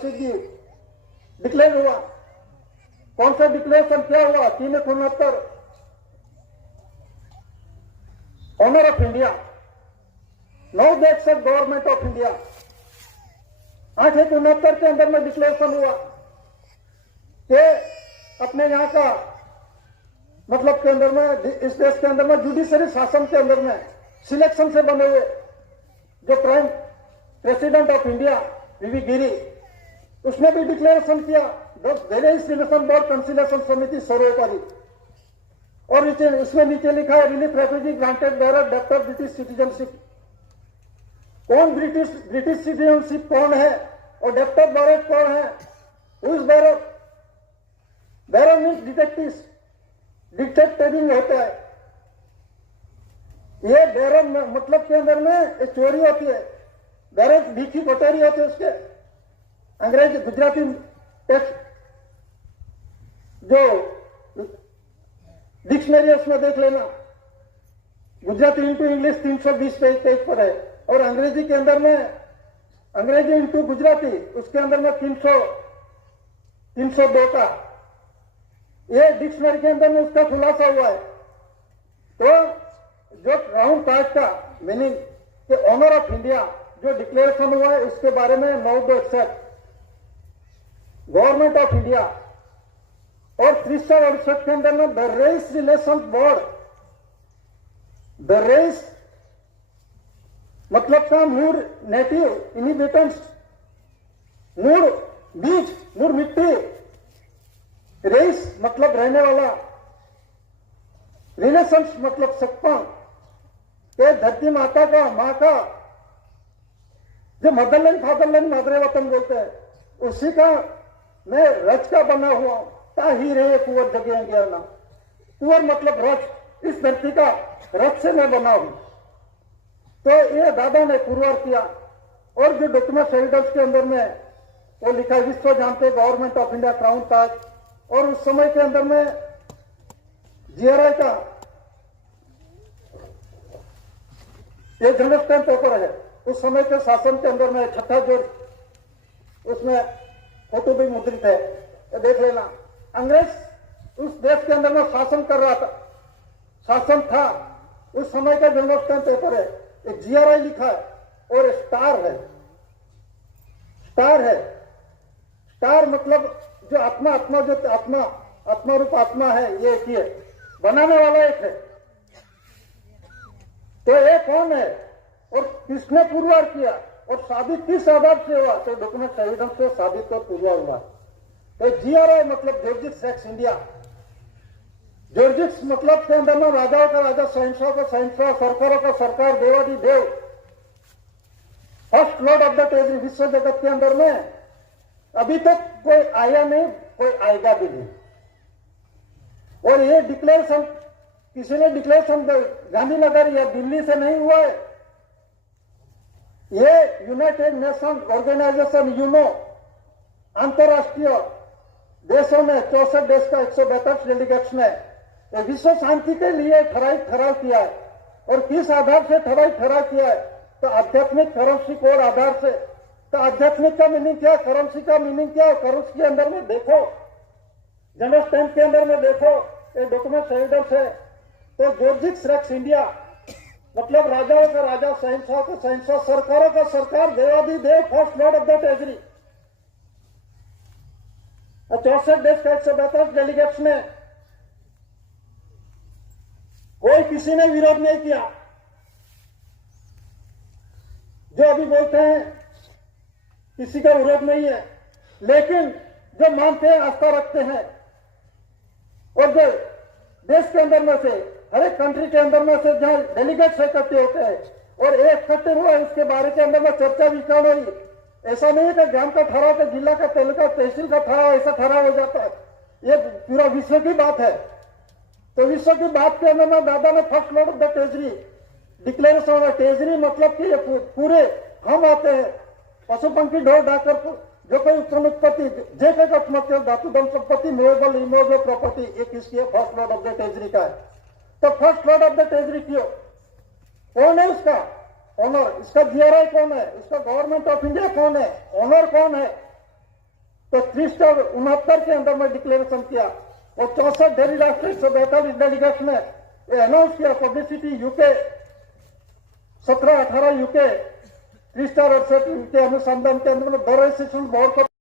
प्रसिद्धि डिक्लेयर हुआ। कौन सा डिक्लेरेशन क्या हुआ? 369 ऑनर ऑफ इंडिया, 9 देश से गवर्नमेंट ऑफ इंडिया। 869 के अंदर में डिक्लेरेशन हुआ कि अपने यहाँ का मतलब के अंदर में, इस देश के अंदर में जुडिशरी शासन के अंदर में सिलेक्शन से बने हुए जो प्राइम प्रेसिडेंट ऑफ इंडिया वीवी गिरी, उसने भी डिक्लेरेशन किया वेरियस रिलेशन बोर्ड कंसिलेशन समिति सर्वोपरि। और इसमें नीचे लिखा है relief refugee granted bearer depth of British citizenship. कौन ब्रिटिश सिटीजनशिप कौन है और डेप्थ ऑफ बैरर कौन है? Who is bearer? Bearer means डिटेक्टिविंग होता है। ये बैरर मतलब के अंदर में चोरी होती है, बैरर भीखी बटोरी होती है। उसके अंग्रेजी गुजराती टेक्स्ट जो डिक्शनरी उसमें देख लेना, गुजराती इंटू इंग्लिश 320 पेज पर है, और अंग्रेजी के अंदर में अंग्रेजी इंटू गुजराती उसके अंदर में 302 का ये डिक्शनरी के अंदर में उसका खुलासा हुआ है। तो जो राउंड पार्ट का मीनिंग कि ऑनर ऑफ इंडिया जो डिक्लेरेशन हुआ है उसके बारे में now the except government of India और 368 के अंदर में the race relation board, the race मतलब का मूर नेटिव इनहिबिटेंट्स, मूर बीज, मूर मिट्टी, रेस मतलब रहने वाला, रिलेशंस मतलब सपन के धरती माता का, माँ का जो मदरलैंड फादरलैंड मादरे वतन बोलते हैं, उसी का मैं रच का बना हुआ हूं। ही रहे कुंवर जगह गया ना, कुंवर मतलब रच, इस धरती का रच से मैं बना हूं। तो ये दादा ने पुरवार किया। और जो डॉक्यूमेंट एविडेंस के अंदर में वो लिखा है विश्व जानते गवर्नमेंट ऑफ इंडिया क्राउन ताज। और उस समय के अंदर में जीआरआई का एक जनरल स्टैम्प पेपर है, उस समय के शासन के अंदर में 6ठा जोड़ उसमें फोटो भी मुद्रित है, तो देख लेना। अंग्रेज उस देश के अंदर में शासन कर रहा था, शासन था, उस समय का जनरल स्टैम्प पेपर है, एक जीआरआई लिखा है और स्टार है। स्टार है, स्टार मतलब जो आत्मा, आत्मा जो आत्मा, आत्मा रूप आत्मा है, ये एक ही है, बनाने वाला एक है। तो ये कौन है और किसने पुरवार किया और साबित किस आधार से हुआ? तो डॉक्यूमेंट एविडेंस से साबित और पुरवार हुआ। तो जीआरआई मतलब जॉर्जिक्स एक्स इंडिया। जॉर्जिक्स मतलब के अंदर में राजाओं का राजा, शहंशाह का शहंशाह, सरकारों का सरकार, देवादी देव, first lord of the treasury. विश्व जगत के अंदर में अभी तक कोई आया नहीं, कोई आएगा भी नहीं। और ये डिक्लेरेशन किसी ने डिक्लेरेशन गांधीनगर या दिल्ली से नहीं हुआ है, ये यूनाइटेड नेशन ऑर्गेनाइजेशन यूनो अंतरराष्ट्रीय देशों में 64 देश का 142 डेलीगेट्स ने विश्व शांति के लिए ठराव किया है। और किस आधार से ठराव किया है? तो आध्यात्मिक करेंसी कोड आधार से। तो आध्यात्मिक का मीनिंग क्या, करेंसी का मीनिंग क्या? करेंसी के अंदर में देखो, जनरल स्टैम्प के अंदर में देखो, ये डॉक्यूमेंट एविडेंस है। तो जॉर्जिक्स रेक्स इंडिया मतलब राजाओं का राजा, शहंशाह का शहंशाह, सरकारों का सरकार, देवादी देव, first lord of the treasury. 64 देश का 142 डेलीगेट्स में कोई किसी ने विरोध नहीं किया। जो अभी बोलते हैं किसी का विरोध नहीं है, लेकिन जो मानते हैं, आस्था रखते हैं, और जो देश के अंदर में से, हर एक कंट्री के अंदर में से जहां डेलीगेट्स इकट्ठे होते हैं और एक इकट्ठे हुआ, उसके बारे के अंदर में चर्चा विचार हुई। ऐसा नहीं है कि ग्राम का ठहराव, का जिला का, तालुका, तहसील का ठहराव, ऐसा ठहराव हो जाता है। ये पूरा विश्व की बात है। तो विश्व की बात के अंदर में दादा ने first lord of the treasury declaration हुआ। टेजरी मतलब कि पूरे हम आते हैं, पशु पंखी ढोर डाकर जो कोई उत्पन्न उत्पत्ति, जे के उत्पत्ति, धातु धन संपत्ति, मूवेबल इमूवेबल प्रॉपर्टी, ये किसकी है? First lord of the treasury का है। तो first lord of the treasury क्यों? कौन है उसका ऑनर? इसका जीआरआई कौन है? इसका गवर्नमेंट ऑफ इंडिया कौन है? ऑनर कौन है? तो 3 स्टार 69 के अंदर में डिक्लेरेशन किया और 64 डेली राष्ट्रीय 142 डेलीगेट्स ने अनाउंस किया पब्लिसिटी यूके 17-18 यूके 3 स्टार और के अनुसंधान के अंदर में 2 रजिस्ट्रेशन बोर्ड को